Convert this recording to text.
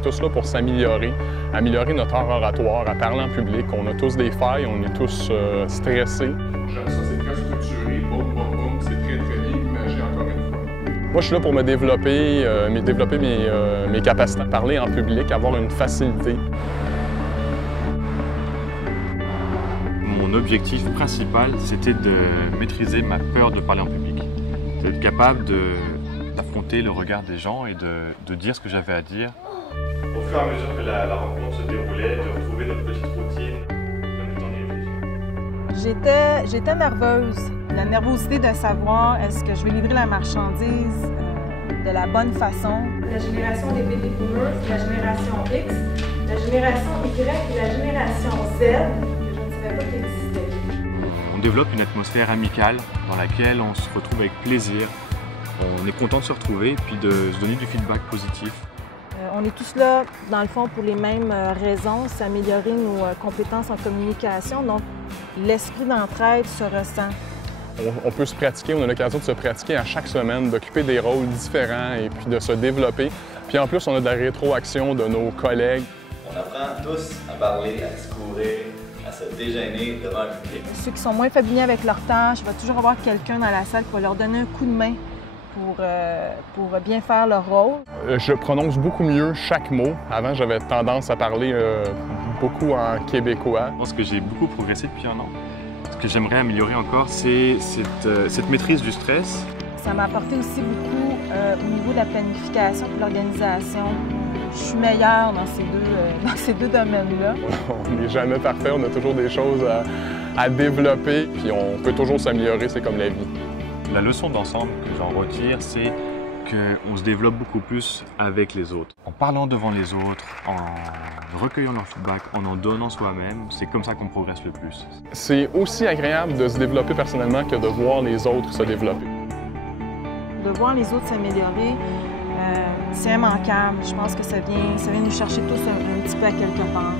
sommes tous là pour s'améliorer, améliorer notre art oratoire, à parler en public. On a tous des failles, on est tous stressés. J'aime ça, c'est très structuré, boum, boum, boum, c'est très, très bien imagé encore une fois. Moi, je suis là pour me développer, mes capacités à parler en public, avoir une facilité. Mon objectif principal, c'était de maîtriser ma peur de parler en public. D'être capable d'affronter le regard des gens et de dire ce que j'avais à dire. Au fur et à mesure que la rencontre se déroulait, de retrouver notre petite routine, on est en réfléchir. J'étais nerveuse. La nervosité de savoir est-ce que je vais livrer la marchandise de la bonne façon. La génération des baby boomers, c'est la génération X, la génération Y et la génération Z, que je ne savais pas qu'elle existait. On développe une atmosphère amicale dans laquelle on se retrouve avec plaisir. On est content de se retrouver et puis de se donner du feedback positif. On est tous là, dans le fond, pour les mêmes raisons, c'est améliorer nos compétences en communication. Donc, l'esprit d'entraide se ressent. On peut se pratiquer, on a l'occasion de se pratiquer à chaque semaine, d'occuper des rôles différents et puis de se développer. Puis en plus, on a de la rétroaction de nos collègues. On apprend tous à parler, à discourir, à se dégêner devant un public. Ceux qui sont moins familiers avec leurs tâches, il va toujours avoir quelqu'un dans la salle qui va leur donner un coup de main pour bien faire leur rôle. Je prononce beaucoup mieux chaque mot. Avant, j'avais tendance à parler beaucoup en québécois. Je pense que j'ai beaucoup progressé depuis un an. Ce que j'aimerais améliorer encore, c'est cette maîtrise du stress. Ça m'a apporté aussi beaucoup au niveau de la planification et de l'organisation. Je suis meilleure dans ces deux domaines-là. On n'est jamais parfait, on a toujours des choses à développer, puis on peut toujours s'améliorer, c'est comme la vie. La leçon d'ensemble que j'en retire, c'est qu'on se développe beaucoup plus avec les autres. En parlant devant les autres, en recueillant leur feedback, en donnant soi-même, c'est comme ça qu'on progresse le plus. C'est aussi agréable de se développer personnellement que de voir les autres se développer. De voir les autres s'améliorer, c'est immanquable. Je pense que ça vient nous chercher tous un petit peu à quelque part.